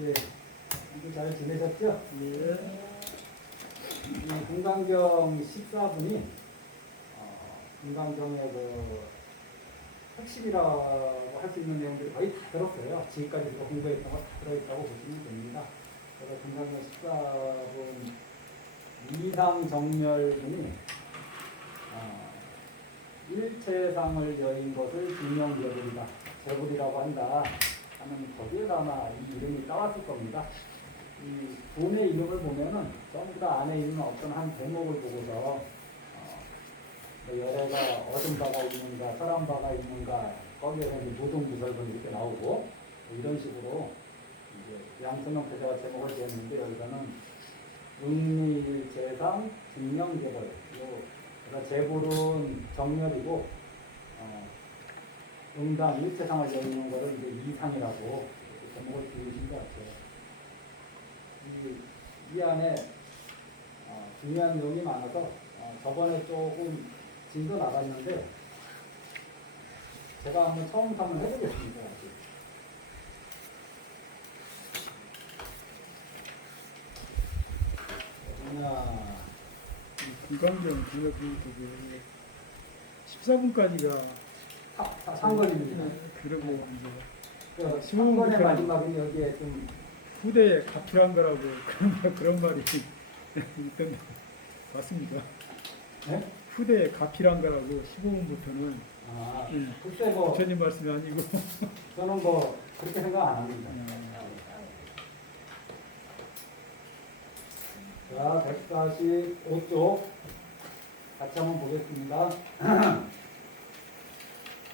예, 모두 잘 지내셨죠? 예. 금강경 14분이 금강경의 그 핵심이라고 할 수 있는 내용들이 거의 다 들었어요. 지금까지 우리가 공부했던 거 다 들어있다고 보시면 됩니다. 그래서 금강경 14분 이상정멸분이 일체상을 여인 것을 증명되리다. 제불이라고 한다 하는 거기에다 아마 이 이름이 따왔을 겁니다. 이 분의 이름을 보면은 전부 다 안에 있는 어떤 한 대목을 보고서 열애가 얻은 바가 있는가, 설한 바가 있는가, 거기에서 무동부설분 이렇게 나오고 뭐 이런 식으로 이제 양천명 표자가 제목을 지었는데 여기서는 응리일체상 증명계벌. 그래서 제불은 정렬이고 응당 일체상을 여는 거를 이제 이상이라고 제목을 지으신 것 같아요. 이 안에 중요한 내용이 많아서 저번에 조금 진도 나갔는데 제가 한번 처음부터 한번 해보겠습니다. 금강경 기억이 14분까지가 상권입니다. 그러고 이제 상권의 마지막은 여기에 좀 후대에 가필한 거라고 그런 말이 있던 것 같습니다. 네? 후대에 가필한 거라고 15분부터는 글쎄 뭐 부처님 말씀이 아니고 저는 뭐 그렇게 생각 안 합니다. 자, 145쪽 같이 한번 보겠습니다.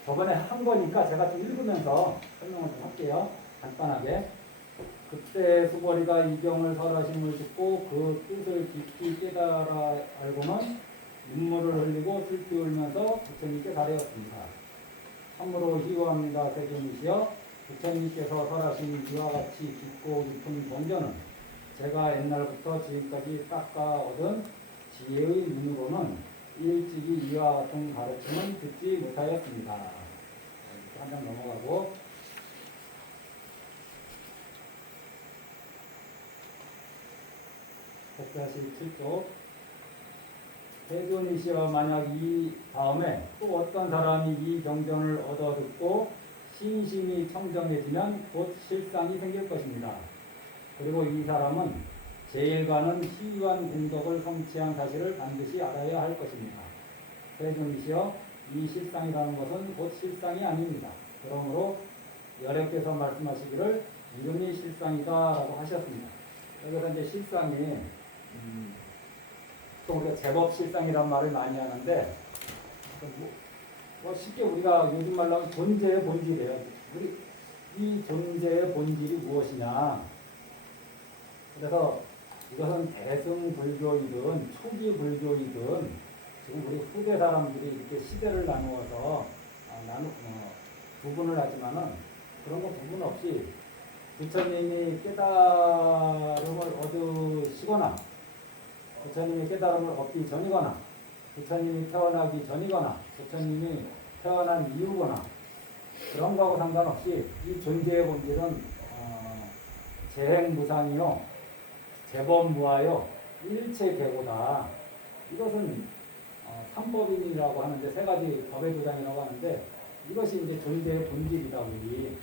저번에 한 거니까 제가 좀 읽으면서 설명을 좀 할게요. 간단하게. 그때 수벌이가 이경을 설하심을 듣고 그 뜻을 깊이 깨달아 알고는 눈물을 흘리고 슬피 울면서 부처님께 가려웠습니다. 참으로 희유합니다. 세존이시여, 부처님께서 설하신 이와 같이 깊고 깊은 경전은 제가 옛날부터 지금까지 닦아 얻은 지혜의 눈으로는 일찍이 이와 같은 가르침은 듣지 못하였습니다. 한 장 넘어가고 147쪽 세존이시여, 만약 이 다음에 또 어떤 사람이 이 경전을 얻어 듣고 신심이 청정해지면 곧 실상이 생길 것입니다. 그리고 이 사람은 제일과는 희유한 공덕을 성취한 사실을 반드시 알아야 할 것입니다. 세존이시여, 이 실상이라는 것은 곧 실상이 아닙니다. 그러므로 여래께서 말씀하시기를 이름이 실상이다라고 하셨습니다. 여기서 이제 실상이 또 우리가 제법 실상이란 말을 많이 하는데 뭐 쉽게 우리가 요즘 말로 하면 존재의 본질이에요. 우리 이 존재의 본질이 무엇이냐? 그래서 이것은 대승불교이든 초기 불교이든 지금 우리 후대 사람들이 이렇게 시대를 나누어서 구분을 하지만은 그런 거 구분 없이 부처님이 깨달음을 얻으시거나 부처님이 깨달음을 얻기 전이거나 부처님이 태어나기 전이거나 부처님이 태어난 이후거나 그런 거하고 상관없이 이 존재의 본질은 재행무상이요, 재범무하여 일체계고다. 이것은 삼법인이라고 하는데 세 가지 법의 도장이라고 하는데 이것이 이제 존재의 본질이다 우리.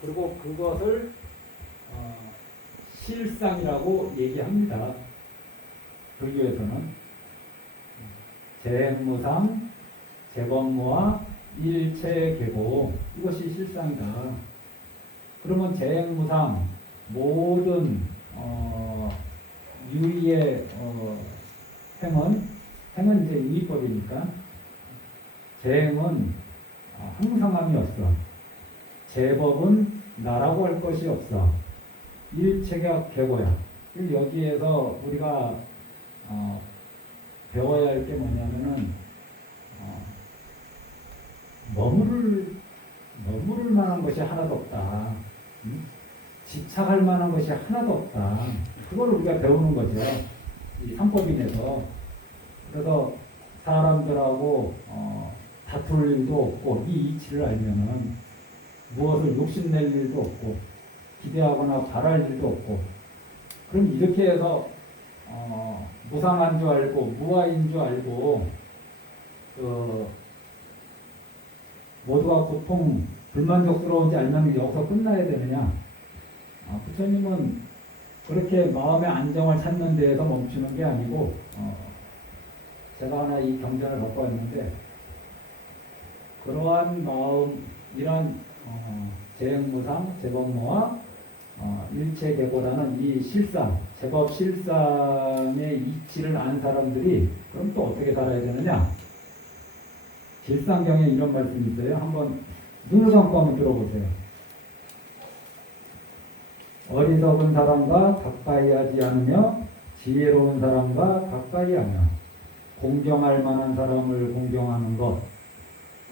그리고 그것을 실상이라고 얘기합니다. 불교에서는 재행무상, 재범무와 일체계고 이것이 실상이다. 그러면 재행무상 모든 유의의 행은 이제 인위법이니까 재행은 항상함이 없어. 재법은 나라고 할 것이 없어. 일체가 계고야. 여기에서 우리가 배워야 할 게 뭐냐면은 머무를 만한 것이 하나도 없다. 집착할 만한 것이 하나도 없다. 그걸 우리가 배우는 거죠. 이 삼법인에서. 그래서 사람들하고 다툴 일도 없고 이 이치를 알면은 무엇을 욕심낼 일도 없고 기대하거나 바랄 일도 없고, 그럼 이렇게 해서 무상한 줄 알고 무아인 줄 알고 그 모두가 고통 불만족스러운지 알면 여기서 끝나야 되느냐? 부처님은 그렇게 마음의 안정을 찾는 데에서 멈추는 게 아니고 제가 하나 이 경전을 갖고 왔는데 그러한 마음 이런 재행무상 재법무와 일체계고라는 이 실상 제법 실상의 이치를 아는 사람들이 그럼 또 어떻게 살아야 되느냐? 길상경에 이런 말씀이 있어요. 한번 눈을 감고 한번 들어보세요. 어리석은 사람과 가까이 하지 않으며 지혜로운 사람과 가까이 하며 공경할 만한 사람을 공경하는 것,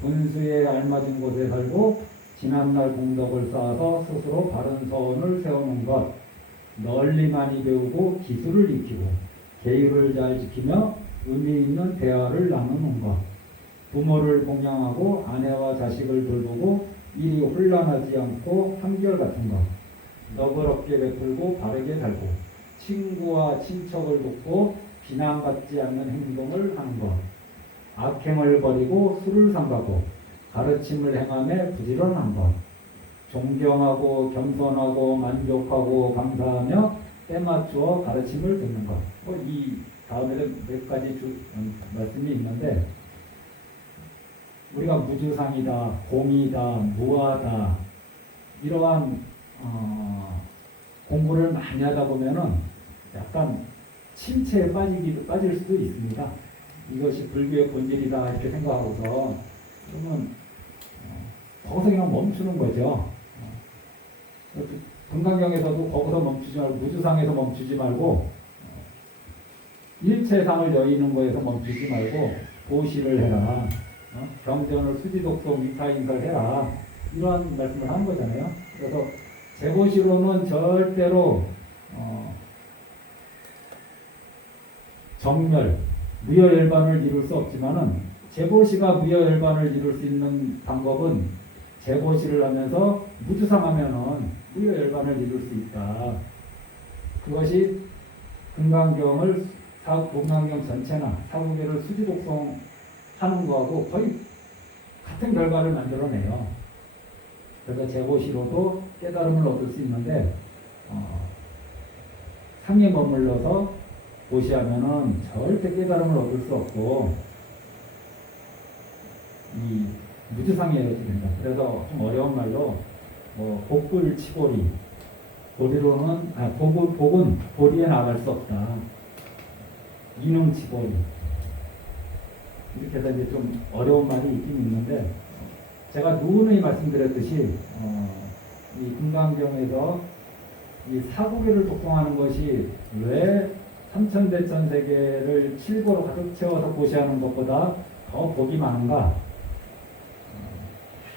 분수에 알맞은 곳에 살고 지난날 공덕을 쌓아서 스스로 바른 서원을 세우는 것, 널리 많이 배우고 기술을 익히고 계율을 잘 지키며 의미 있는 대화를 나누는 것, 부모를 공양하고 아내와 자식을 돌보고 일이 혼란하지 않고 한결같은 것, 너그럽게 베풀고 바르게 살고 친구와 친척을 돕고 비난받지 않는 행동을 하는 것, 악행을 버리고 술을 삼가고 가르침을 행하며 부지런한 것, 존경하고 겸손하고 만족하고 감사하며 때맞추어 가르침을 듣는 것. 이 다음에는 몇 가지 말씀이 있는데 우리가 무주상이다, 공이다, 무아다 이러한 공부를 많이 하다 보면은 약간 침체에 빠질 수도 있습니다. 이것이 불교의 본질이다 이렇게 생각하고서 그러면 거기서 그냥 멈추는 거죠. 금강경에서도 거기서 멈추지 말고 무주상에서 멈추지 말고 일체상을 여의는 거에서 멈추지 말고 보시를 해라. 경전을 수지독송 위타인설 해라. 이러한 말씀을 하는 거잖아요. 그래서 제보시로는 절대로 정멸, 무여열반을 이룰 수 없지만은 제보시가 무여열반을 이룰 수 있는 방법은 제보시를 하면서 무주상하면은 무여열반을 이룰 수 있다. 그것이 금강경을 금강경 전체나 사구계를 수지독송 하는 거하고 거의 같은 결과를 만들어내요. 그래서 제보시로도 깨달음을 얻을 수 있는데 상에 머물러서 보시하면은 절대 깨달음을 얻을 수 없고 이 무주상에 된다. 그래서 좀 어려운 말로 복불치보리 보리로는 복은 보리에 나갈 수 없다. 이능치보리 이렇게 해서 이제 좀 어려운 말이 있긴 있는데 제가 누누이 말씀드렸듯이 이 금강경에서 이 사구계를 독송하는 것이 왜 삼천대천세계를 칠고로 가득 채워서 보시하는 것보다 더 복이 많은가?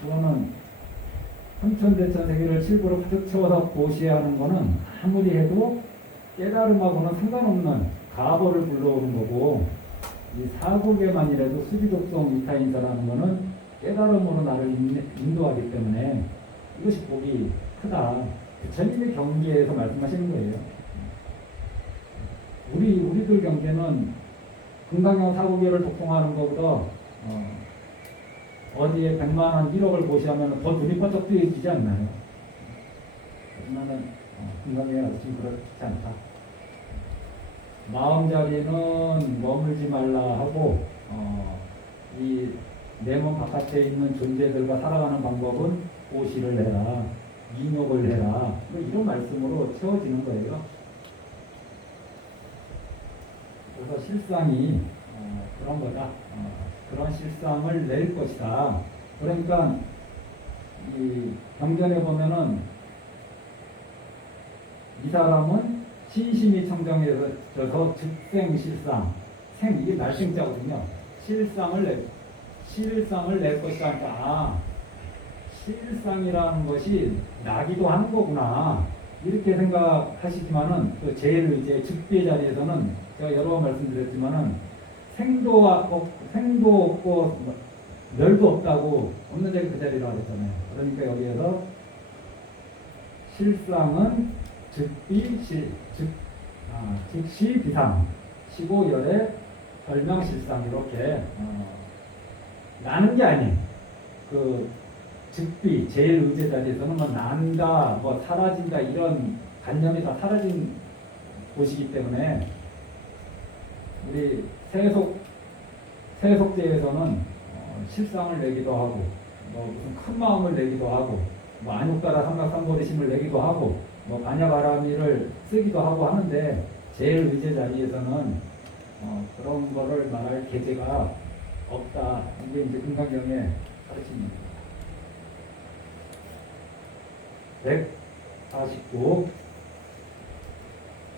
그거는 삼천대천세계를 칠고로 가득 채워서 보시하는 것은 아무리 해도 깨달음하고는 상관없는 가보를 불러오는 거고 이 사구계만이라도 수지독송 이타인사라는 것은 깨달음으로 나를 인도하기 때문에 이것이 복이 크다. 부처님의 경계에서 말씀하시는 거예요. 우리들 경계는 금강경 사구계를 독송하는 것보다 어디에 100만원 1억을 보시하면 더 눈이 번쩍 뜨여지지 않나요? 하지만은 금강경에 가서 지금 그렇지 않다. 마음자리는 머물지 말라 하고 이 내 몸 바깥에 있는 존재들과 살아가는 방법은 보시를 해라, 인욕을 해라, 이런 말씀으로 채워지는 거예요. 그래서 실상이 그런 거다. 그런 실상을 낼 것이다. 그러니까 이 경전에 보면은 이 사람은 신심이 청정해져서 즉생 실상, 생 이게 날생자거든요. 실상을 낼 것이다. 그러니까 실상이라는 것이 나기도 하는 거구나. 이렇게 생각하시지만은 또 제일 이제 즉비의 자리에서는 제가 여러 번 말씀드렸지만은 생도 없고 멸도 없다고 없는 자리 그 자리라고 했잖아요. 그러니까 여기에서 실상은 즉시 비상, 시고열의 설명실상 이렇게 나는 게 아닌 그 즉비 제일 의제 자리에서는 뭐 난다, 뭐 사라진다 이런 관념이 다 사라진 곳이기 때문에 우리 세속제에서는 실상을 내기도 하고 뭐 무슨 큰 마음을 내기도 하고 뭐 안욕가라 삼각삼보리심을 내기도 하고 뭐 반야바라미를 쓰기도 하고 하는데 제일 의제 자리에서는 그런 거를 말할 계제가 없다. 이게 이제 금강경의 가르침입니다. 149.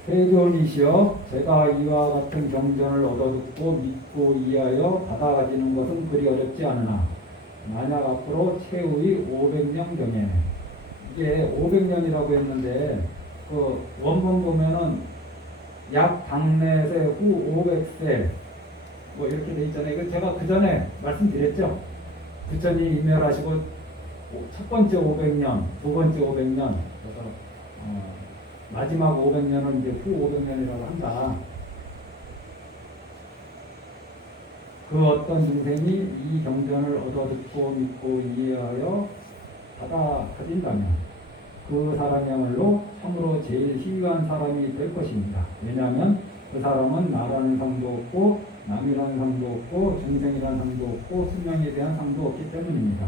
세존이시여 제가 이와 같은 경전을 얻어듣고 믿고 이해하여 받아가지는 것은 그리 어렵지 않으나 만약 앞으로 최후의 500년경에 이게 500년이라고 했는데 그 원본 보면은 약 당내세 후 500세 뭐 이렇게 돼 있잖아요. 이거 제가 그 전에 말씀드렸죠. 부처님 이멸하시고 첫 번째 500년, 두 번째 500년, 그래서 마지막 500년을 이제 후 500년이라고 한다. 그 어떤 중생이 이 경전을 얻어듣고 믿고 이해하여 받아들인다면 그 사람이야말로 참으로 제일 희귀한 사람이 될 것입니다. 왜냐하면 그 사람은 나라는 상도 없고 남이라는 상도 없고 중생이라는 상도 없고 수명에 대한 상도 없기 때문입니다.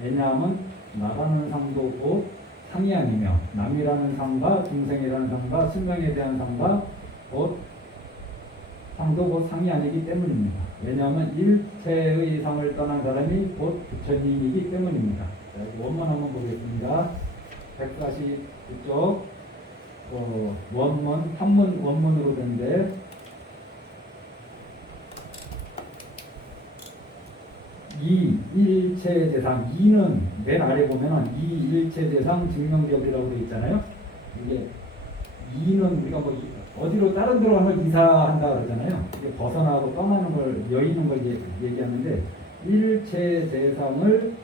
왜냐하면 나라는 상도 곧 상이 아니며 남이라는 상과 중생이라는 상과 수명에 대한 상과 곧 상도 곧 상이 아니기 때문입니다. 왜냐하면 일체의 상을 떠난 사람이 곧 부처님이기 때문입니다. 자, 원문 한번 보겠습니다. 149쪽 원문, 한문 원문으로 된데 이 일체재상, 이는 맨 아래 보면은 이 일체재상 증명비업이라고 되어 있잖아요. 이게 이는 우리가 뭐 어디로 다른 데로 하면 이사한다 그러잖아요. 이게 벗어나고 떠나는 걸 여의는 걸 얘기하는데 일체재상을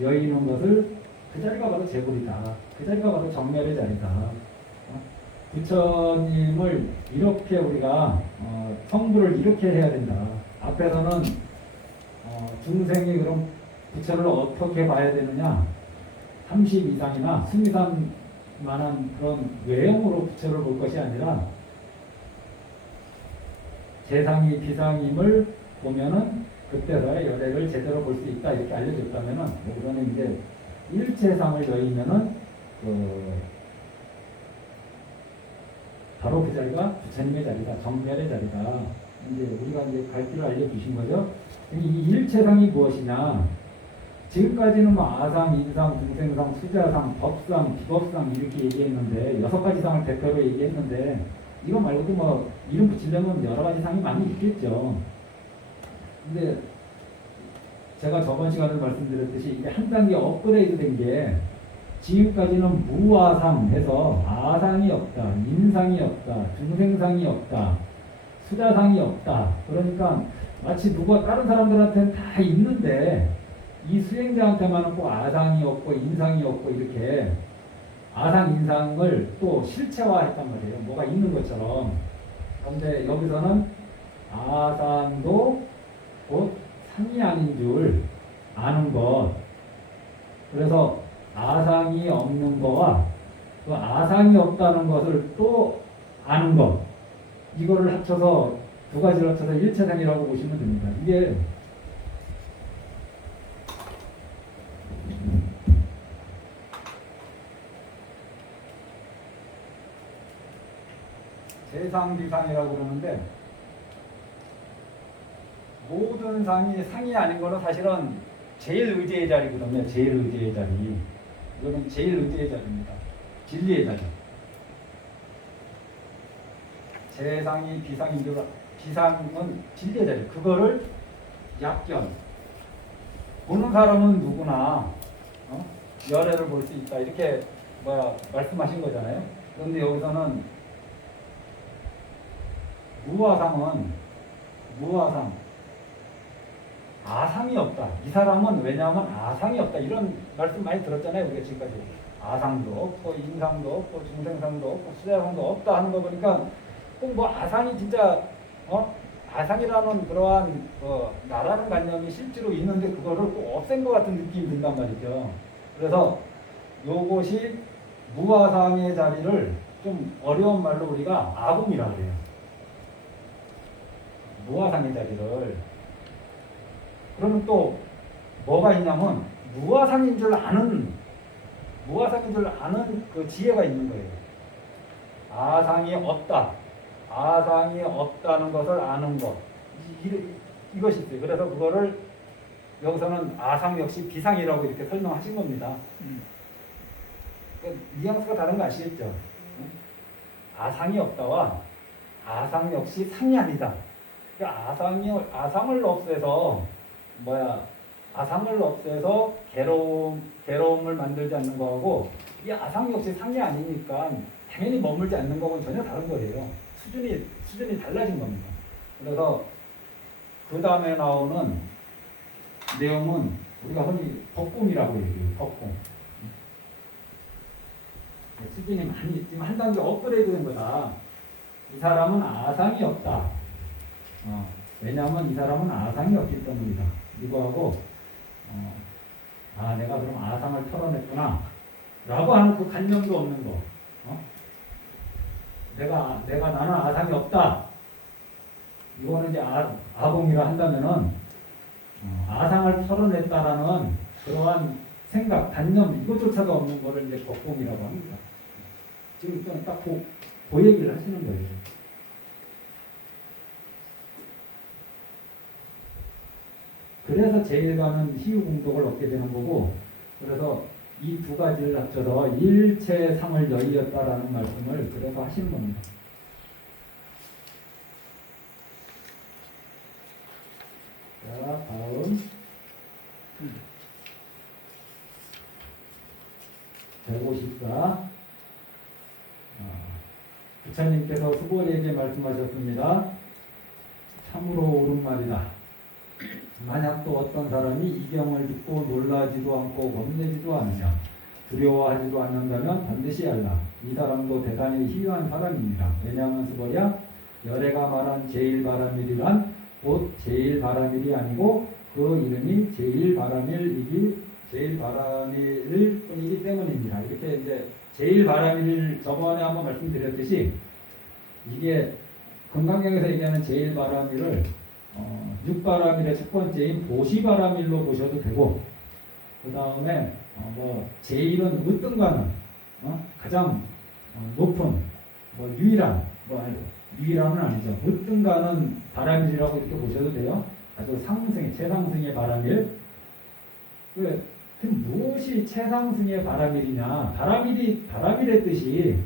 여의는 것을 그 자리가 바로 재불이다. 그 자리가 바로 정멸의 자리다. 부처님을 이렇게 우리가 성불을 이렇게 해야 된다. 앞에서는 중생이 그럼 부처를 어떻게 봐야 되느냐? 30 이상이나 스미산만한 그런 외형으로 부처를 볼 것이 아니라 재상이 비상임을 보면은 그때서야 열애를 제대로 볼 수 있다 이렇게 알려줬다면은 여기서는 이제 일체상을 여의면은 바로 그 자리가 부처님의 자리다, 정멸의 자리다. 이제 우리가 이제 갈 길을 알려주신 거죠. 이 일체상이 무엇이냐? 지금까지는 뭐 아상, 인상, 중생상, 수자상, 법상, 비법상 이렇게 얘기했는데 6가지 상을 대표로 얘기했는데 이거 말고도 뭐 이름 붙이려면 여러 가지 상이 많이 있겠죠. 근데 제가 저번 시간에 말씀드렸듯이 이게 한 단계 업그레이드 된 게 지금까지는 무아상 해서 아상이 없다, 인상이 없다, 중생상이 없다, 수자상이 없다. 그러니까 마치 누가 다른 사람들한테는 다 있는데 이 수행자한테만은 꼭 아상이 없고 인상이 없고 이렇게 아상, 인상을 또 실체화했단 말이에요. 뭐가 있는 것처럼. 그런데 여기서는 아상도 곧 상이 아닌 줄 아는 것. 그래서 아상이 없는 거와 그 아상이 없다는 것을 또 아는 것. 이거를 합쳐서 두 가지를 합쳐서 일체상이라고 보시면 됩니다. 이게 재상비상이라고 그러는데 모든 상이 상이 아닌 거는 사실은 제일 의제의 자리거든요. 제일 의제의 자리. 이거는 제일 의제의 자리입니다. 진리의 자리. 재상이 비상인 줄 비상은 진리의 자리. 그거를 약견. 보는 사람은 누구나 열애를 볼 수 있다. 이렇게 말씀하신 거잖아요. 그런데 여기서는 무아상은 무아상. 아상이 없다. 이 사람은 왜냐하면 아상이 없다. 이런 말씀 많이 들었잖아요. 우리가 지금까지. 아상도 없고 인상도 없고 중생상도 없고 수자상도 없다 하는 거 보니까 꼭 뭐 아상이 진짜 아상이라는 그러한 나라는 관념이 실제로 있는데 그거를 꼭 없앤 것 같은 느낌이 든단 말이죠. 그래서 요것이 무아상의 자리를 좀 어려운 말로 우리가 아궁이라고 해요. 무아상의 자리를. 그러면 또 뭐가 있냐면 무아상인 줄 아는 그 지혜가 있는 거예요. 아상이 없다. 아상이 없다는 것을 아는 것. 이것이 있어요. 그래서 그거를 여기서는 아상 역시 비상이라고 이렇게 설명하신 겁니다. 그러니까 뉘앙스가 다른 거 아시겠죠? 아상이 없다와 아상 역시 상이 아니다. 그러니까 아상을 없애서 아상을 없애서 괴로움을 만들지 않는 거하고 이 아상 역시 상이 아니니까 당연히 머물지 않는 거하고는 전혀 다른 거예요. 수준이 달라진 겁니다. 그래서 그 다음에 나오는 내용은 우리가 흔히 덕궁이라고 얘기해요. 덕궁. 수준이 많이 지금 한 단계 업그레이드 된 거다. 이 사람은 아상이 없다. 왜냐하면 이 사람은 아상이 없기 때문이다. 이거하고 내가 그럼 아상을 털어냈구나 라고 하는 그 관념도 없는 거. 나는 아상이 없다. 이거는 이제 아공이라 한다면은 아상을 털어냈다라는 그러한 생각, 관념 이거조차도 없는 거를 이제 덕공이라고 합니다. 지금 딱 그 얘기를 하시는 거예요. 그래서 제일과는 희유공덕을 얻게 되는 거고, 그래서 이 두 가지를 합쳐서 일체상을 여의었다라는 말씀을 그래서 하시는 겁니다. 자, 다음 154. 부처님께서 수고리에게 말씀하셨습니다. 참으로 옳은 말이다. 만약 또 어떤 사람이 이 경을 듣고 놀라지도 않고 겁내지도 않으며 두려워하지도 않는다면 반드시 알라. 이 사람도 대단히 희귀한 사람입니다. 왜냐하면 수고리야 열애가 말한 제일바라밀이란 곧 제일바라밀이 아니고 그 이름이 제일바라밀일 뿐이기 때문입니다. 이렇게 이제 제일바라밀 저번에 한번 말씀드렸듯이 이게 금강경에서 얘기하는 제일바라밀을 육바라밀의 첫 번째인 보시바라밀로 보셔도 되고, 그 다음에 제일은 으뜸가는 가장 높은 유일한은 아니죠. 으뜸가는 바라밀이라고 이렇게 보셔도 돼요. 아주 최상승의 바라밀. 그 무엇이 최상승의 바라밀이냐? 바라밀의 뜻이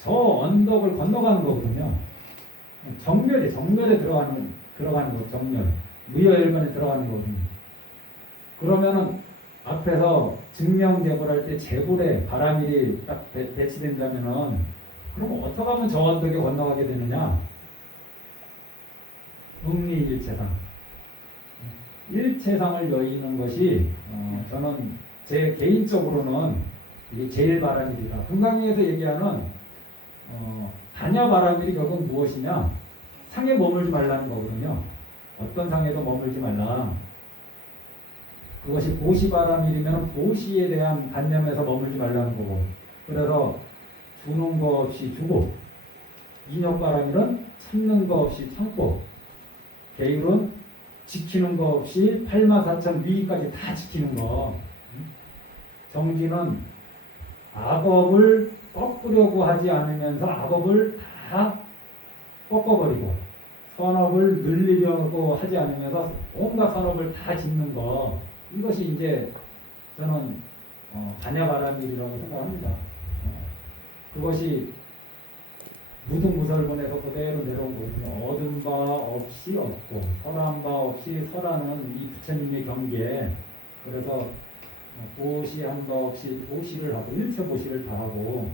저 언덕을 건너가는 거거든요. 정멸에 들어가는 거, 정멸. 무여열반에 들어가는 거거든요. 그러면은 앞에서 증명재불할 때 재불에 바라밀이 딱 배치된다면은 그럼 어떻게 하면 저 언덕에 건너가게 되느냐? 응리일체상. 일체상을 여의는 것이 저는 제 개인적으로는 이게 제일 바라밀이다. 금강경에서 얘기하는 단야바라밀이 결국 무엇이냐? 상에 머물지 말라는 거거든요. 어떤 상에도 머물지 말라. 그것이 보시바라밀이면 보시에 대한 관념에서 머물지 말라는 거고, 그래서 주는 거 없이 주고, 인욕바라밀은 참는 거 없이 참고, 계율은 지키는 거 없이 84,000 위까지 다 지키는 거. 정진은 악업을 꺾으려고 하지 않으면서 악업을 다 꺾어버리고, 선업을 늘리려고 하지 않으면서 온갖 선업을 다 짓는 거. 이것이 이제 저는 단야바라밀이라고 생각합니다. 그것이 무등무설본에서 그대로 내려온 거거든요. 얻은 바 없이 얻고 설한 바 없이 설하는 이 부처님의 경계. 그래서 보시한 바 없이 보시를 하고 일체 보시를 다 하고,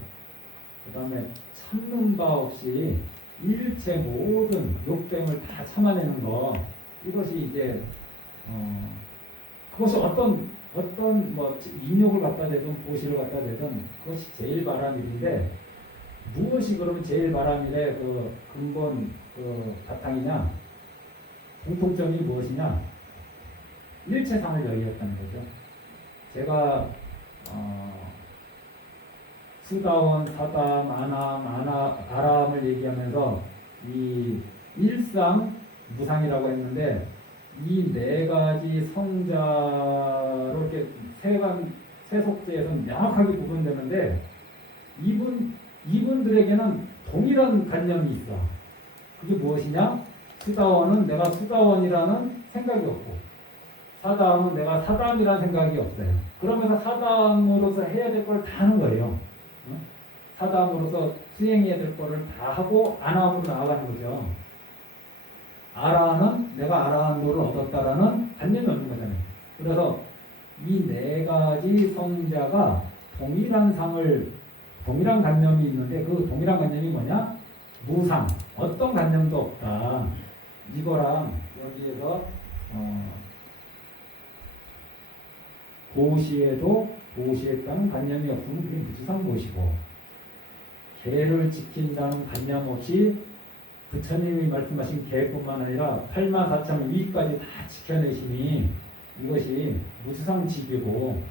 그 다음에 참는 바 없이 일체 모든 욕됨을 다 참아내는 거. 이것이 이제 그것이 어떤 어떤 뭐 인욕을 갖다 대든 보시를 갖다 대든 그것이 제일 바람일인데 무엇이 그러면 제일 바람일의 그 근본 그 바탕이냐 공통점이 무엇이냐 일체상을 여기었다는 거죠. 제가 수다원, 사담, 아람을 얘기하면서 이 일상, 무상이라고 했는데 이 네 가지 성자로 이렇게 세속제에서는 명확하게 구분되는데 이분들에게는 동일한 관념이 있어. 그게 무엇이냐? 수다원은 내가 수다원이라는 생각이 없고 사담은 내가 사담이라는 생각이 없어요. 그러면서 사담으로서 해야 될 걸 다 하는 거예요. 사담으로서 수행해야 될 거를 다 하고 아람으로 나아가는 거죠. 아라는 내가 아라한도를 얻었다라는 관념이 없는 거잖아요. 그래서 이 네 가지 성자가 동일한 관념이 있는데 그 동일한 관념이 뭐냐? 무상. 어떤 관념도 없다. 이거랑 여기에서 보시에도 보시했다는 관념이 없으면 그게 무주상 보시고 계를 지킨다는 관념 없이 부처님이 말씀하신 계뿐만 아니라 84,000 위까지 다 지켜내시니 이것이 무주상 집이고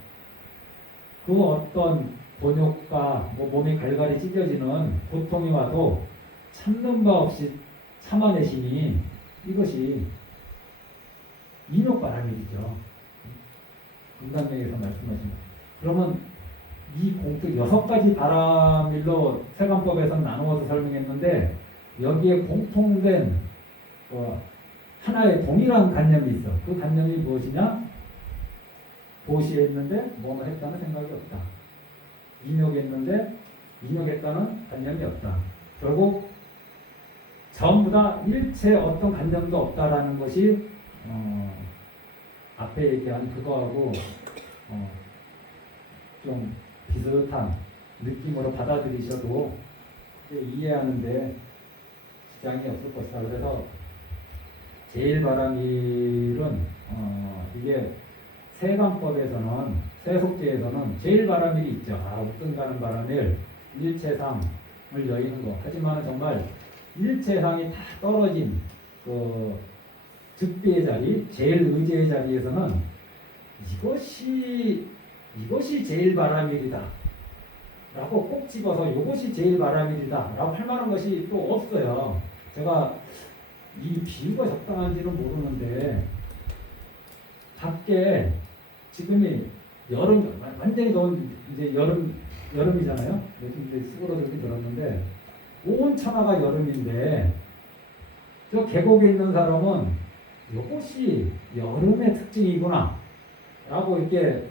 그 어떤 곤욕과 몸이 갈갈이 찢어지는 고통이 와도 참는 바 없이 참아내시니 이것이 인욕바람일이죠. 금강경에서 말씀하신 것. 그러면 이 공적 6가지 바람일로 세관법에서는 나누어서 설명했는데 여기에 공통된 하나의 동일한 관념이 있어. 그 관념이 무엇이냐? 보시했는데 뭐뭐 했다는 생각이 없다. 인욕했는데 인욕했다는 관념이 없다. 결국 전부 다 일체 어떤 관념도 없다라는 것이 앞에 얘기한 그거하고 좀 비슷한 느낌으로 받아들이셔도 이해하는데 지장이 없을 것이다. 그래서 제일 바람일은 이게 세관법에서는 세속제에서는 제일 바람일이 있죠. 웃든 가는 바람일 일체상을 여의는 거. 하지만 정말 일체상이 다 떨어진 그 즉비의 자리, 제일 의제의 자리에서는 이것이 제일 바람일이다 라고 꼭 집어서 이것이 제일 바람일이다 라고 할 만한 것이 또 없어요. 제가 이 비유가 적당한지는 모르는데 밖에 지금이 여름, 완전히 더운 이제 여름이잖아요. 요즘 이제 수그러들긴 들었는데 온 천하가 여름인데 저 계곡에 있는 사람은 이것이 여름의 특징이구나 라고 이렇게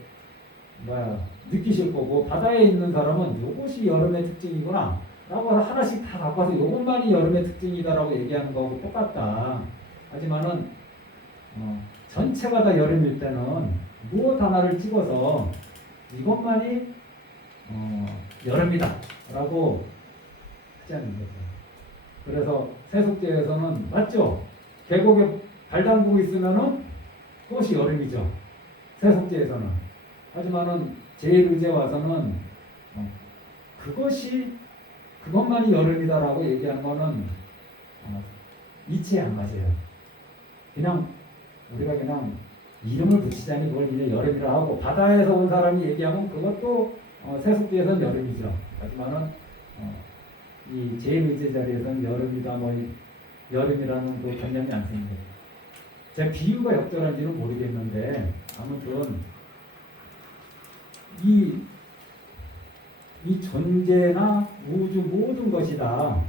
느끼실 거고 바다에 있는 사람은 이것이 여름의 특징이구나 라고 하나씩 다 갖고 와서 이것만이 여름의 특징이다 라고 얘기하는 거하고 똑같다. 하지만은 전체가 다 여름일 때는 무엇 하나를 찍어서 이것만이 여름이다 라고 하지 않는 거죠. 그래서 세속제에서는 맞죠? 계곡에 발 담그고 있으면은 그것이 여름이죠. 세속제에서는. 하지만은 제1의제 와서는 그것만이 여름이다라고 얘기하는 거는 이치에 안 맞아요. 그냥 우리가 그냥 이름을 붙이자니 그걸 그냥 여름이라 하고 바다에서 온 사람이 얘기하면 그것도 세속제에서는 여름이죠. 하지만은 이 제1의제 자리에서는 여름이다 여름이라는 그 관념이 안 생겨요. 제 비유가 적절한지는 모르겠는데 아무튼 이 존재나 우주 모든 것이 다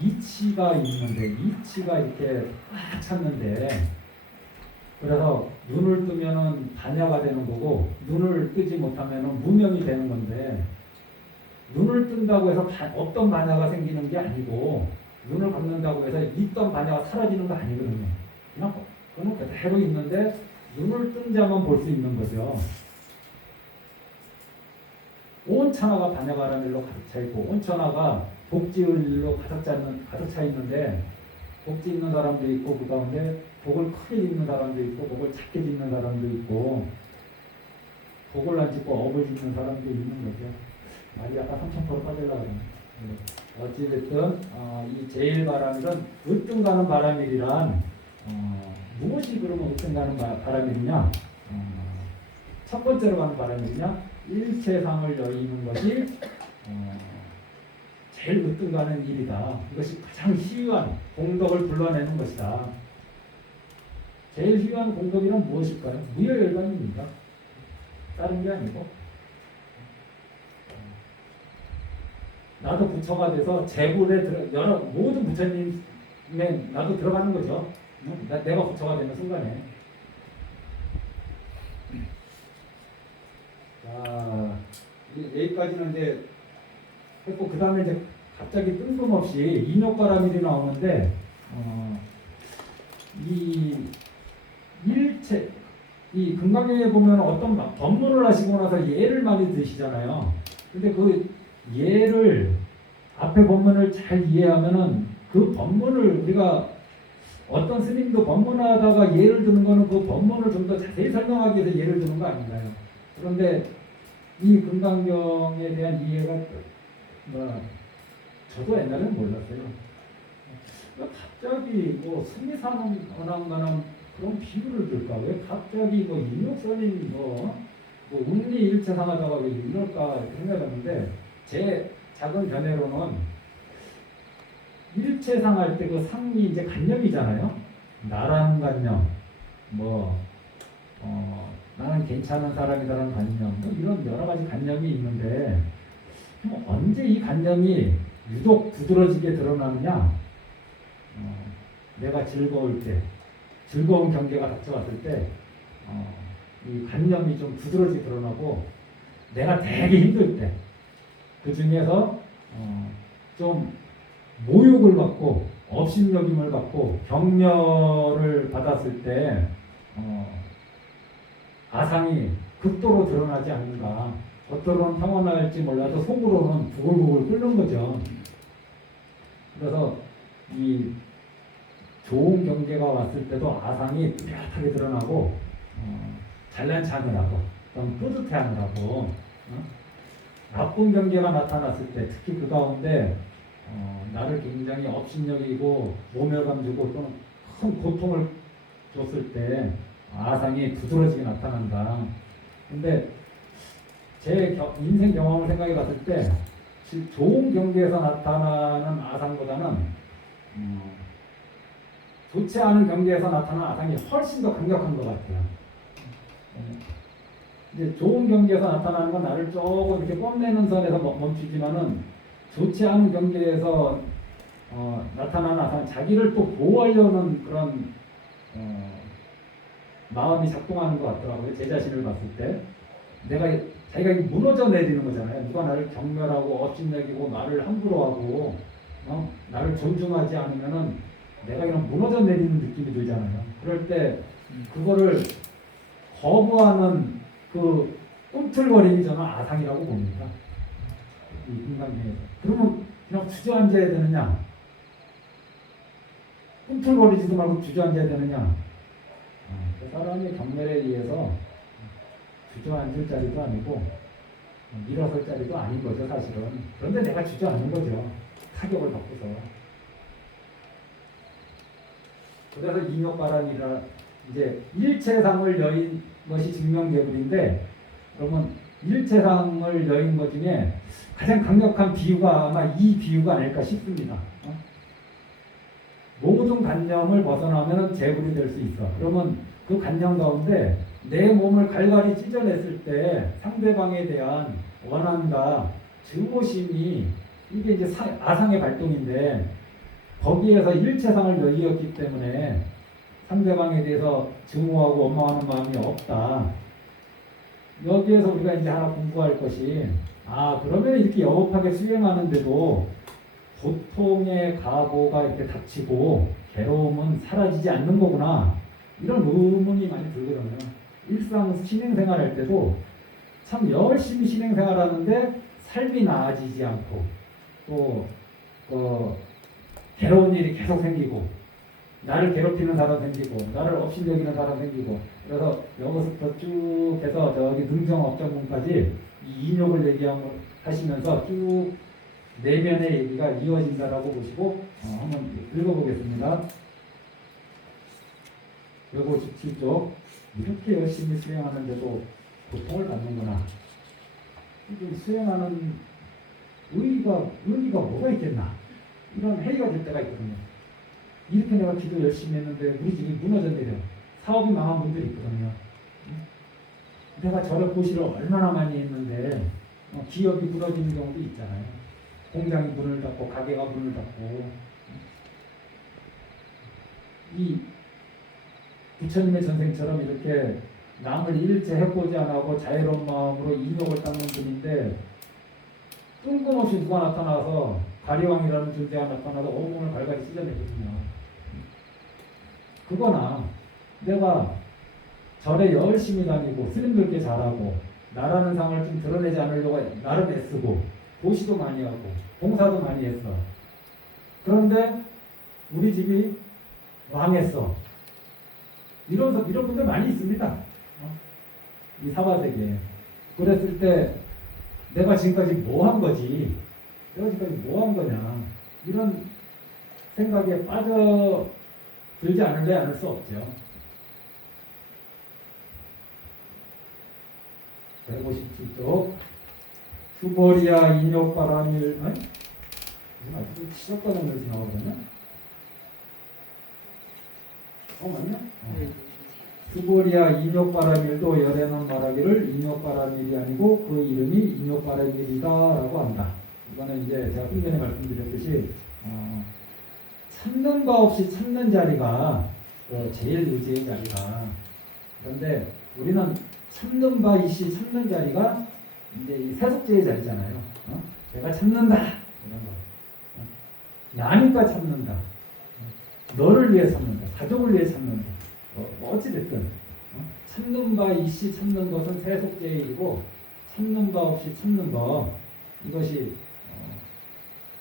이치가 있는데 이치가 이렇게 꽉 찼는데 그래서 눈을 뜨면은 반야가 되는 거고 눈을 뜨지 못하면은 무명이 되는 건데 눈을 뜬다고 해서 없던 반야가 생기는 게 아니고 눈을 감는다고 해서 있던 반야가 사라지는 거 아니거든요. 그는 그대로 있는데 눈을 뜬 자만 볼 수 있는 거죠. 온 천하가 반야바람일로 가득 차 있고 온 천하가 복지의 일로 가득 차 있는데 복지 있는 사람도 있고 그 가운데 복을 크게 짓는 사람도 있고 복을 작게 짓는 사람도 있고 복을 안 짓고 업을 짓는 사람도 있는 거죠. 말이 약간 3,000% 빠지려고 하네. 어찌됐든 이 제일 바람일은 으뜸 가는 바람일이란 무엇이 그러면 으뜸 가는 바람일이냐? 첫 번째로 가는 바람일이냐? 일체상을 여의는 것이 제일 으뜸 가는 일이다. 이것이 가장 희유한 공덕을 불러내는 것이다. 제일 희유한 공덕이란 무엇일까요? 무여열반입니다. 다른 게 아니고 나도 부처가 돼서 제불에 여러 모든 부처님에 나도 들어가는 거죠. 내가 부처가 되는 순간에. 자, 여기까지는 이제 했고 그 다음에 이제 갑자기 뜬금없이 인욕바람일이 나오는데 이 일체 이 금강경에 보면 어떤 법문을 하시고 나서 예를 많이 드시잖아요. 근데 그 예를 앞에 법문을 잘 이해하면은 그 법문을 우리가 어떤 스님도 법문하다가 예를 드는 거는 그 법문을 좀 더 자세히 설명하기 위해서 예를 드는 거 아닌가요? 그런데 이 금강경에 대한 이해가 저도 옛날에는 몰랐어요. 갑자기 뭐 승리산원한가는 그런 비유를 들까? 왜 갑자기 뭐 인욕선인 웅리일체상하다가 왜 이럴까 생각했는데 제 작은 견해로는 일체상할 때 그 상이 이제 간념이잖아요. 나라는 간념, 나는 괜찮은 사람이라는 간념, 이런 여러 가지 간념이 있는데 언제 이 간념이 유독 두드러지게 드러나느냐? 내가 즐거울 때, 즐거운 경계가 닥쳐왔을 때, 이 간념이 좀 두드러지게 드러나고, 내가 되게 힘들 때, 그 중에서 좀 모욕을 받고, 업신여김을 받고, 격려를 받았을 때, 아상이 극도로 드러나지 않는가. 겉으로는 평온할지 몰라도 속으로는 부글부글 끓는 거죠. 그래서 이 좋은 경계가 왔을 때도 아상이 뚜렷하게 드러나고 잘난 척하느라고 좀 뿌듯해하느라고 나쁜 경계가 나타났을 때 특히 그 가운데 나를 굉장히 업신여기고 모멸감 주고 또는 큰 고통을 줬을 때 아상이 두드러지게 나타난다. 근데 제 인생 경험을 생각해 봤을 때 좋은 경계에서 나타나는 아상보다는 좋지 않은 경계에서 나타나는 아상이 훨씬 더 강력한 것 같아요. 이제 좋은 경계에서 나타나는 건 나를 조금 이렇게 뽐내는 선에서 멈추지만은 좋지 않은 경계에서 나타나는 아상은 자기를 또 보호하려는 그런 마음이 작동하는 것 같더라고요. 제 자신을 봤을 때 자기가 무너져 내리는 거잖아요. 누가 나를 경멸하고 업신여기고 나를 함부로 하고 나를 존중하지 않으면은 내가 이런 무너져 내리는 느낌이 들잖아요. 그럴 때 그거를 거부하는 그 꿈틀거림이 저는 아상이라고 봅니다. 이 인간계에서. 그러면 그냥 주저앉아야 되느냐? 꿈틀거리지도 말고 주저앉아야 되느냐? 그 사람의 경멸에 의해서 주저앉을 자리도 아니고 일어설 자리도 아닌 거죠, 사실은. 그런데 내가 주저앉는 거죠. 타격을 받고서. 그래서 인욕바람이라 이제 일체상을 여인 것이 증명개불인데, 그러면 일체상을 여인 것 중에 가장 강력한 비유가 아마 이 비유가 아닐까 싶습니다. 모든 간념을 벗어나면 재불이 될 수 있어. 그러면 그 간념 가운데 내 몸을 갈갈이 찢어냈을 때 상대방에 대한 원한과 증오심이 이게 이제 아상의 발동인데, 거기에서 일체상을 여의었기 때문에 상대방에 대해서 증오하고 원망하는 마음이 없다. 여기에서 우리가 이제 하나 공부할 것이, 그러면 이렇게 여업하게 수행하는데도 고통의 가보가 이렇게 닥치고 괴로움은 사라지지 않는 거구나. 이런 의문이 많이 들거든요. 일상 신행생활 할 때도 참 열심히 신행생활 하는데 삶이 나아지지 않고 또 괴로운 일이 계속 생기고 나를 괴롭히는 사람 생기고 나를 업신여기는 사람 생기고 그래서 여기서부터 쭉 해서 저기 능정업장문까지 이 인욕을 얘기하시면서 쭉 내면의 얘기가 이어진다라고 보시고 한번 읽어보겠습니다. 157쪽 이렇게 열심히 수행하는데도 고통을 받는구나. 이게 수행하는 의의가 뭐가 있겠나 이런 회의가 될 때가 있거든요. 이렇게 내가 기도 열심히 했는데 우리 집이 무너졌네요. 사업이 망한 분들이 있거든요. 내가 저런 고시를 얼마나 많이 했는데 기업이 무너지는 경우도 있잖아요. 공장이 문을 닫고 가게가 문을 닫고 이 부처님의 전생처럼 이렇게 남을 일체 해보지 않고 자유로운 마음으로 인욕을 닦는 분인데 뜬금없이 누가 나타나서 가리왕이라는 존재가 나타나서 온몸을 갈갈이 찢어내거든요. 그거나 내가 절에 열심히 다니고 스님들께 잘하고 나라는 상을 좀 드러내지 않으려고 나름 애쓰고 도시도 많이 하고 봉사도 많이 했어. 그런데 우리 집이 망했어. 이런 분들 많이 있습니다. 이 사바세계에. 그랬을 때 내가 지금까지 뭐 한 거지? 내가 지금까지 뭐 한 거냐? 이런 생각에 빠져들지 않을 수 없죠. 157쪽 수보리아 인욕바람일 무슨 아주 시작과정 글씨 나오거든요. 맞냐? 수보리아 인욕바람일도 열에는 말하기를 인욕바람일이 아니고 그 이름이 인욕바람일이다라고 한다. 이거는 이제 제가 좀 전에 말씀드렸듯이 참는 바 없이 참는 자리가 제일 의지의 자리가. 그런데 우리는 참는 바 이시 참는 자리가 이제 이 세속제의 자리잖아요. 내가 참는다 이런 거. 나니까 참는다. 너를 위해 참는다. 가족을 위해 참는다. 어찌됐든 참는 바 이시 참는 것은 세속제의 일이고 참는 바 없이 참는 것 이것이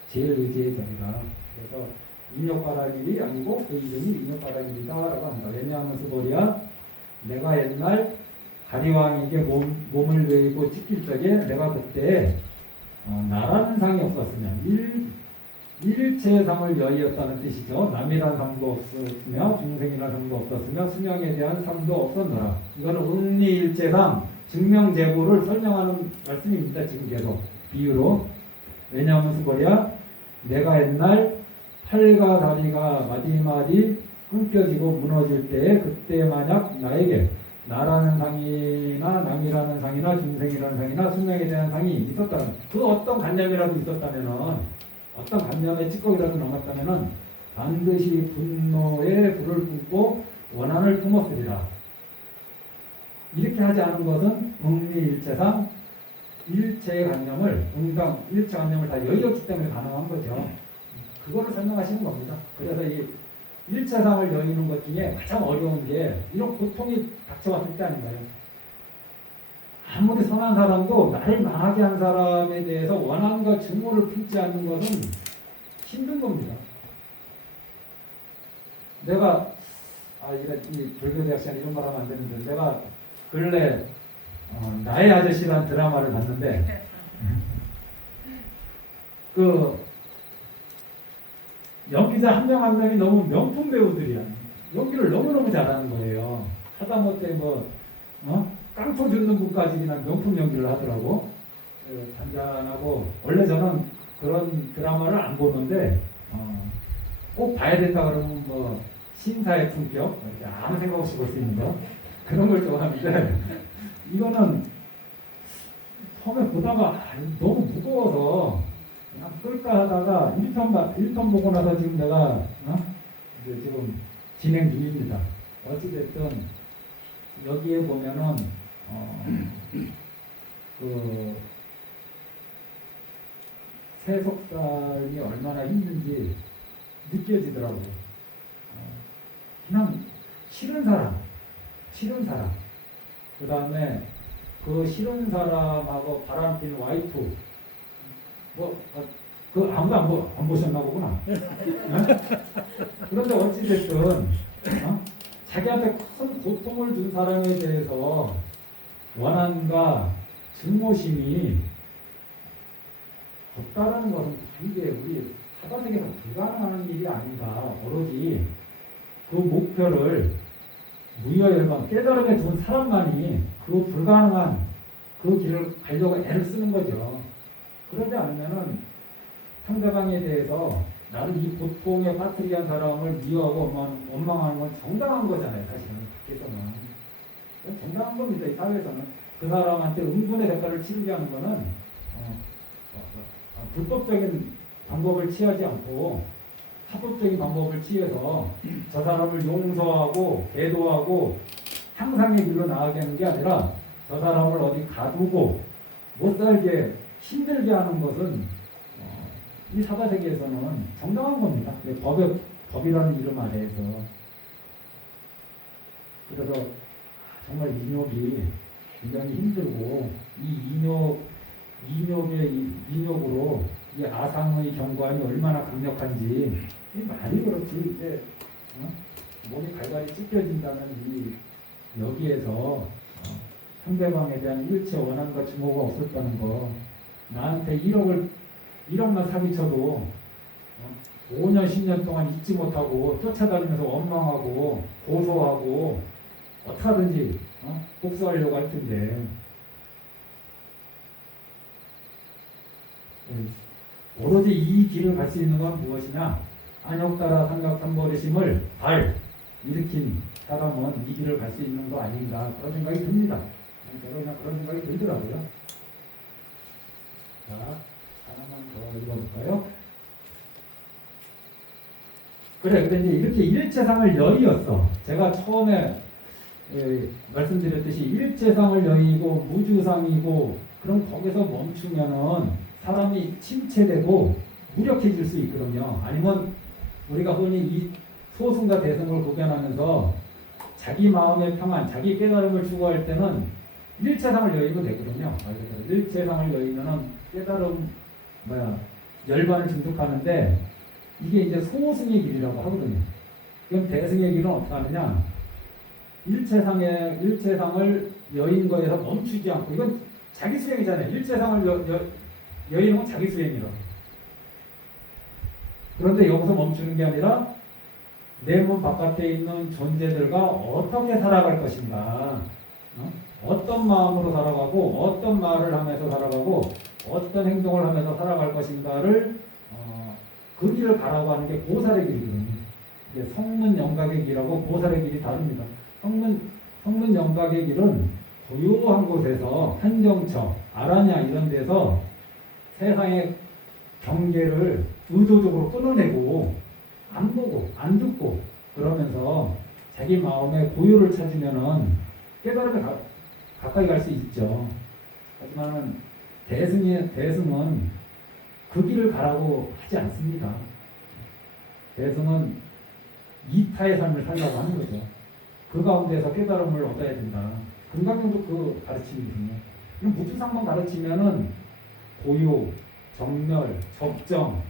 제일 의지의 자리가. 그래서 인욕바라길이 아니고 그 이름이 인욕바라길이다라고 합니다. 왜냐하면 수보리야 내가 옛날 가리왕에게 몸을 베이고 찢길 적에 내가 그때 나라는 상이 없었으면 일체의 상을 여의었다는 뜻이죠. 남이란 상도 없었으며 중생이란 상도 없었으며 수명에 대한 상도 없었노라. 이거는 응리일체상 증명제보를 설명하는 말씀입니다. 지금 계속 비유로. 왜냐하면 수보리야 내가 옛날 팔과 다리가 마디마디 끊겨지고 무너질 때에 그때 만약 나에게 나라는 상이나 남이라는 상이나 중생이라는 상이나 수명에 대한 상이 있었다면 그 어떤 관념이라도 있었다면은 어떤 관념의 찌꺼기라도 남았다면은 반드시 분노의 불을 뿜고 원한을 품었으리라. 이렇게 하지 않은 것은 응리일체상 일체의 관념을 일체 관념을 다 여의었기 때문에 가능한 거죠. 그거를 설명하시는 겁니다. 그래서 이 일체상을 여의는 것 중에 가장 어려운 게 이런 고통이 닥쳐왔을 때 아닌가요? 아무리 선한 사람도 나를 망하게 한 사람에 대해서 원한과 증오를 품지 않는 것은 힘든 겁니다. 내가 이 불교대학 시간에 이런 말 하면 안 되는데 내가 근래 나의 아저씨라는 드라마를 봤는데 그 연기자 한 명 한 명이 너무 명품 배우들이야. 연기를 너무너무 잘하는 거예요. 하다못해 깡통 줍는 분까지 그냥 명품 연기를 하더라고. 잔잔하고 원래 저는 그런 드라마를 안 보는데 꼭 봐야 된다 그러면 신사의 품격 이렇게 아무 생각 없이 볼 수 있는 거 그런 걸 좋아하는데 이거는 처음에 보다가 너무 무거워서 그냥 끌까 하다가 1편 보고 나서 지금 내가 이제 지금 진행 중입니다. 어찌됐든 여기에 보면은 그 세속살이 얼마나 힘든지 느껴지더라고요. 그냥 싫은 사람, 그 다음에 그 싫은 사람하고 바람핀 와이프, 그 아무도 안 보셨나 보구나. 네? 그런데 어찌됐든 자기한테 큰 고통을 준 사람에 대해서 원한과 증오심이 없다라는 것은 이게 우리 사바세계에서 불가능한 일이 아닌가. 오로지 그 목표를 무여열반 깨달음에 둔 사람만이 그 불가능한 그 길을 가려고 애를 쓰는 거죠. 그러지 않으면은 상대방에 대해서 나는 이 고통에 빠뜨리한 사람을 미워하고 원망하는 건 정당한 거잖아요. 사실은 밖에서는 정당한 겁니다. 이 사회에서는 그 사람한테 응분의 대가를 치르게 하는 거는 불법적인 방법을 취하지 않고 합법적인 방법을 취해서 저 사람을 용서하고 계도하고 향상의 길로 나아가게 하는 게 아니라 저 사람을 어디 가두고 못 살게 힘들게 하는 것은 이 사바세계에서는 정당한 겁니다. 법이라는 이름 아래에서. 그래서 정말 인욕이 굉장히 힘들고 이 인욕으로 이 아상의 경관이 얼마나 강력한지 많이 그렇지. 이제 몸이 갈갈이 찢겨진다는 이 여기에서 상대방에 대한 일체 원한과 증오가 없었다는 거. 나한테 1억만 사기쳐도 5년 10년 동안 잊지 못하고 쫓아다니면서 원망하고 고소하고 어떻게든지 복수하려고 할 텐데 오로지 이 길을 갈 수 있는 건 무엇이냐? 안욕따라 삼각삼버리심을 일으킨 사람은 이 길을 갈 수 있는 거 아닌가 그런 생각이 듭니다. 제가 그냥 그런 생각이 들더라고요. 자, 하나만 더 읽어볼까요? 그래, 근데 이제 이렇게 일체상을 여의었어. 제가 처음에 말씀드렸듯이 일체상을 여의고 무주상이고 그럼 거기서 멈추면은 사람이 침체되고 무력해질 수 있거든요. 아니면 우리가 흔히 이 소승과 대승을 구별하면서 자기 마음의 평안, 자기 깨달음을 추구할 때는 일체상을 여의고 되거든요. 일체상을 여의면은 깨달음 열반을 증득하는데 이게 이제 소승의 길이라고 하거든요. 그럼 대승의 길은 어떻게 하느냐? 일체상을 여인 거에서 멈추지 않고 이건 자기 수행이잖아요. 일체상을 여의는 건 자기 수행이라. 그런데 여기서 멈추는 게 아니라 내 몸 바깥에 있는 존재들과 어떻게 살아갈 것인가, 어떤 마음으로 살아가고 어떤 말을 하면서 살아가고 어떤 행동을 하면서 살아갈 것인가를 그 길을 가라고 하는 게 보살의 길이거든요. 성문 영각의 길하고 보살의 길이 다릅니다. 성문 영각의 길은 고요한 곳에서 한정처, 아라냐 이런 데서 세상의 경계를 의도적으로 끊어내고 안 보고 안 듣고 그러면서 자기 마음의 고요를 찾으면은 깨달음에 가까이 갈 수 있죠. 하지만은 대승은 그 길을 가라고 하지 않습니다. 대승은 이타의 삶을 살라고 하는 거죠. 그 가운데서 깨달음을 얻어야 된다. 금강경도 그 가르침이거든요. 무주상만 가르치면은 고요, 정멸, 접정,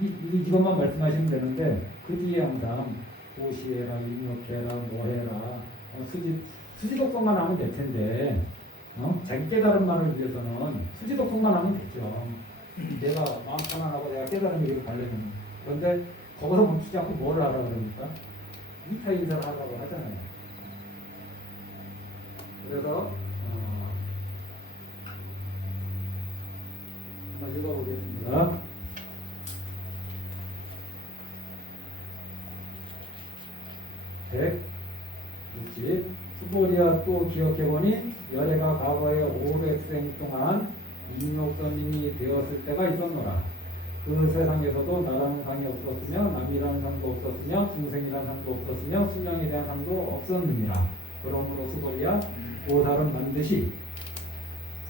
이것만 말씀하시면 되는데 그 뒤에 항상 도시해라, 인욕해라, 뭐해라, 수지독성만 하면 될 텐데 자기 깨달음만을 위해서는 수지독성만 하면 되죠. 내가 마음 편안하고 내가 깨달음 길을 가려면. 그런데 거기서 멈추지 않고 뭘 하라 그러니까 이타 인사를 하라고 하잖아요. 그래서 한번 읽어보겠습니다. 160 수보리아 또 기억해보니 열애가 과거에 500생 동안 인욕선인이 되었을 때가 있었노라. 그 세상에서도 나라는 상이 없었으며 남이라는 상도 없었으며 중생이라는 상도 없었으며 수명에 대한 상도 없었느니라. 그러므로 수보리아 보살은 반드시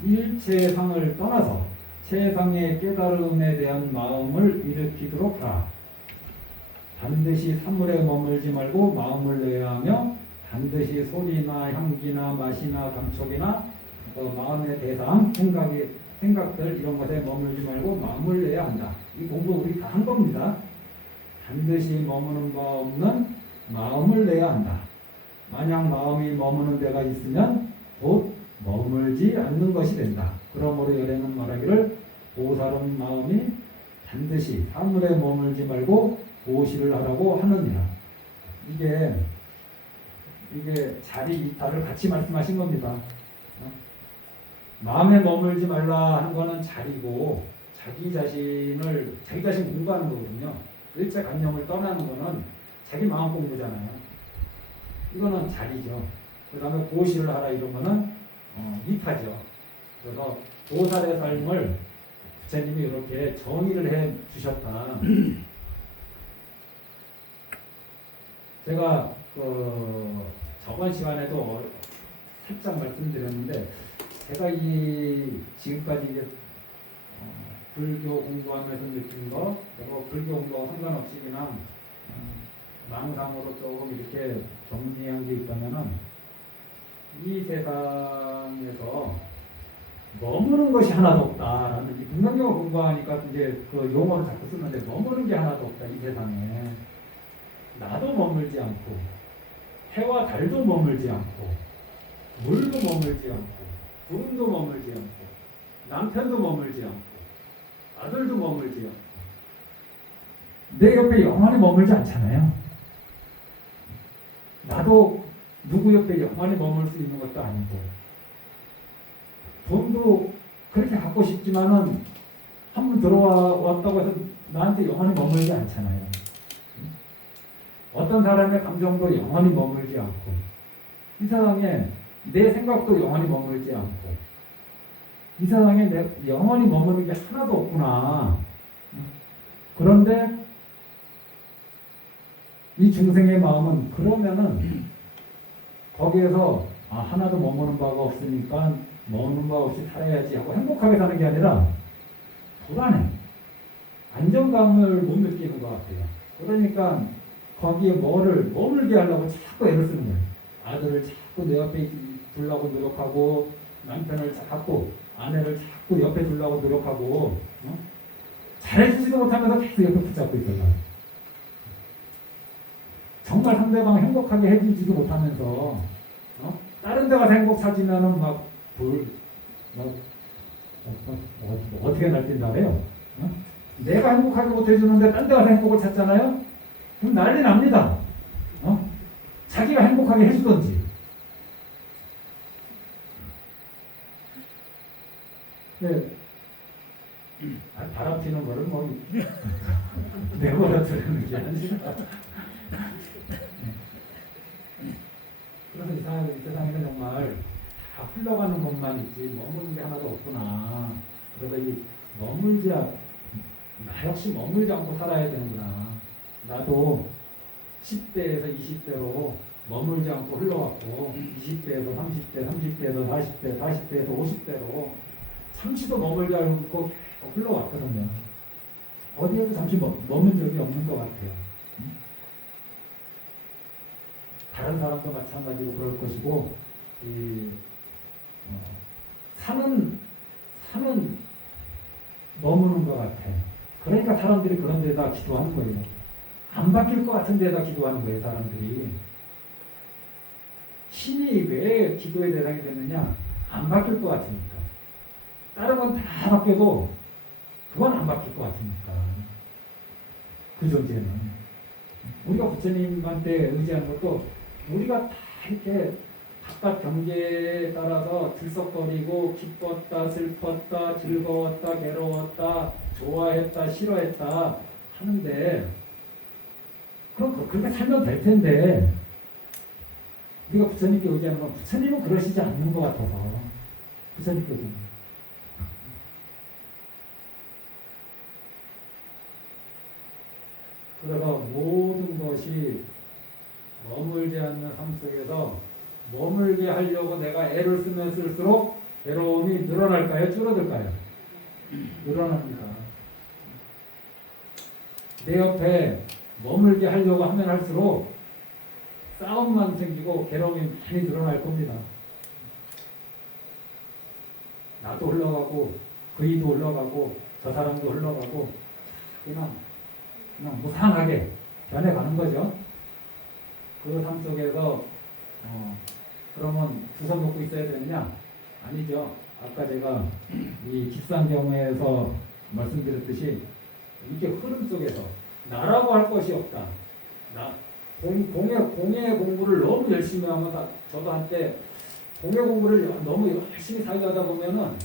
일체상을 떠나서 세상의 깨달음에 대한 마음을 일으키도록 하라. 반드시 사물에 머물지 말고 마음을 내야 하며 반드시 소리나 향기나 맛이나 감촉이나 마음의 대상, 생각들 이런 것에 머물지 말고 마음을 내야 한다. 이 공부 우리 다 한 겁니다. 반드시 머무는 바 없는 마음을 내야 한다. 만약 마음이 머무는 데가 있으면 곧 머물지 않는 것이 된다. 그러므로 열애는 말하기를 보살은 마음이 반드시 사물에 머물지 말고 보시를 하라고 하느니라. 이게 자리 이탈을 같이 말씀하신 겁니다. 마음에 머물지 말라 하는 거는 자리고 자기 자신 공부하는 거거든요. 일체감념을 떠나는 거는 자기 마음 공부잖아요. 이거는 자리죠. 그 다음에 보시를 하라 이런 거는 이타죠. 그래서 보살의 삶을 부처님이 이렇게 정의를 해 주셨다. 제가 저번 시간에도 살짝 말씀드렸는데 제가 지금까지 불교 공부하면서 느낀 거, 그리고 불교 공부와 상관없이 그냥 망상으로 조금 이렇게 정리한 게 있다면은 이 세상에서 머무는 것이 하나도 없다라는 이 분명경을 공부하니까 이제 그 용어를 자꾸 쓰는데 머무는 게 하나도 없다 이 세상에. 나도 머물지 않고 해와 달도 머물지 않고 물도 머물지 않고 구름도 머물지 않고 남편도 머물지 않고 아들도 머물지 않고 내 옆에 영원히 머물지 않잖아요. 나도 누구 옆에 영원히 머물 수 있는 것도 아니고 돈도 그렇게 갖고 싶지만은 한번 들어왔다고 해서 나한테 영원히 머물지 않잖아요. 어떤 사람의 감정도 영원히 머물지 않고 이 세상에 내 생각도 영원히 머물지 않고 이 세상에 영원히 머무는 게 하나도 없구나. 그런데 이 중생의 마음은 그러면은 거기에서 하나도 머무는 바가 없으니까 머무는 바 없이 살아야지 하고 행복하게 사는 게 아니라 불안해. 안정감을 못 느끼는 것 같아요. 그러니까 거기에 머물게 하려고 자꾸 애를 쓰는 거예요. 아들을 자꾸 내 옆에 두려고 노력하고 남편을 자꾸 아내를 자꾸 옆에 두려고 노력하고 잘해주지도 못하면서 계속 옆에 붙잡고 있어요. 정말 상대방 행복하게 해주지도 못하면서 다른 데 가서 행복 찾으면은 어떻게 날뛴다 그래요? 내가 행복하게 못해주는데 딴 데 가서 행복을 찾잖아요? 그럼 난리 납니다. 자기가 행복하게 해주던지. 네. 바람 피는 거를 내버려 두는 게 아니라. 그래서 이 세상에는 정말 다 흘러가는 것만 있지 머무는 게 하나도 없구나. 그래서 나 역시 머물지 않고 살아야 되는구나. 나도 10대에서 20대로 머물지 않고 흘러왔고 20대에서 30대, 30대에서 40대, 40대에서 50대로 잠시도 머물지 않고 흘러왔거든요. 어디에도 잠시 머문 적이 없는 것 같아요. 다른 사람도 마찬가지로 그럴 것이고 산은 머무는 것 같아요. 그러니까 사람들이 그런 데다 기도하는 거예요. 안 바뀔 것 같은 데다 기도하는 거예요, 사람들이. 신이 왜 기도의 대상이 됐느냐? 안 바뀔 것 같으니까. 다른 건 다 바뀌어도 그건 안 바뀔 것 같으니까. 그 존재는. 우리가 부처님한테 의지한 것도 우리가 다 이렇게 바깥 경계에 따라서 들썩거리고 기뻤다, 슬펐다, 즐거웠다, 괴로웠다, 좋아했다, 싫어했다 하는데 그럼 그렇게 살면 될 텐데 우리가 부처님께 의지하는 건 부처님은 그러시지 않는 것 같아서 부처님께서 그래서 모든 것이 머물지 않는 삶 속에서 머물게 하려고 내가 애를 쓰면 쓸수록 괴로움이 늘어날까요? 줄어들까요? 늘어납니다. 내 옆에 머물게 하려고 하면 할수록 싸움만 생기고 괴로움이 많이 늘어날 겁니다. 나도 흘러가고 그이도 흘러가고 저 사람도 흘러가고 그냥 무상하게 변해가는 거죠. 그 삶 속에서 그러면 두 손 놓고 있어야 되느냐? 아니죠. 아까 제가 이 집산경에서 말씀드렸듯이 이게 흐름 속에서 나라고 할 것이 없다. 공예 공부를 너무 열심히 하면서 저도 한때 공예 공부를 너무 열심히 살려다 보면은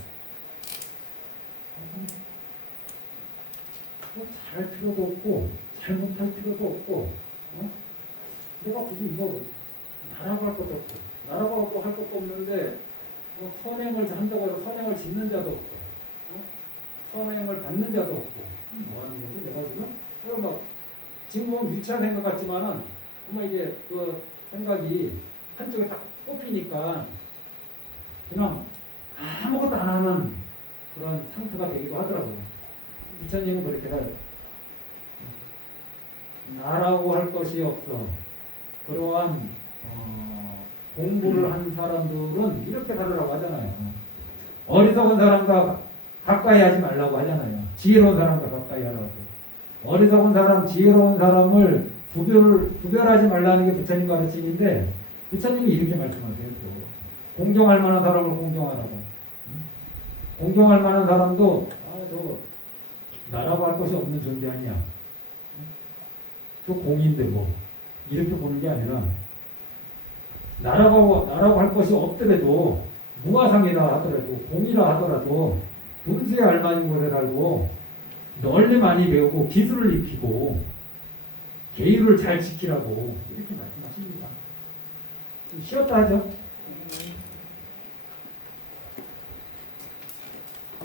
뭐 잘할 필요도 없고 잘못할 필요도 없고 내가 굳이 이거 나라고 할 것도 없고 나라고 할 것도 없는데 뭐 선행을 한다고 해서 선행을 짓는 자도 없고 선행을 받는 자도 없고 뭐 하는 거지 내가 지금? 그럼 막 지금 보면 유치한 생각 같지만은 정말 이게 그 생각이 한쪽에 딱 꼽히니까 그냥 아무것도 안 하는 그런 상태가 되기도 하더라고요. 부처님은 그렇게 해요. 나라고 할 것이 없어. 그러한 공부를 한 사람들은 이렇게 살으라고 하잖아요. 어리석은 사람과 가까이 하지 말라고 하잖아요. 지혜로운 사람과 가까이 하라고. 어리석은 사람, 지혜로운 사람을 구별하지 말라는 게 부처님 가르침인데 부처님이 이렇게 말씀하세요. 공경할 만한 사람을 공경하라고. 공경할 만한 사람도 저 나라고 할 것이 없는 존재 아니야. 저 공인데 뭐 이렇게 보는 게 아니라 나라고 할 것이 없더라도 무아상이라 하더라도 공이라 하더라도 분수에 알맞은 곳에 살고 널리 많이 배우고 기술을 익히고 계율을 잘 지키라고 이렇게 말씀하십니다. 쉬었다 하죠.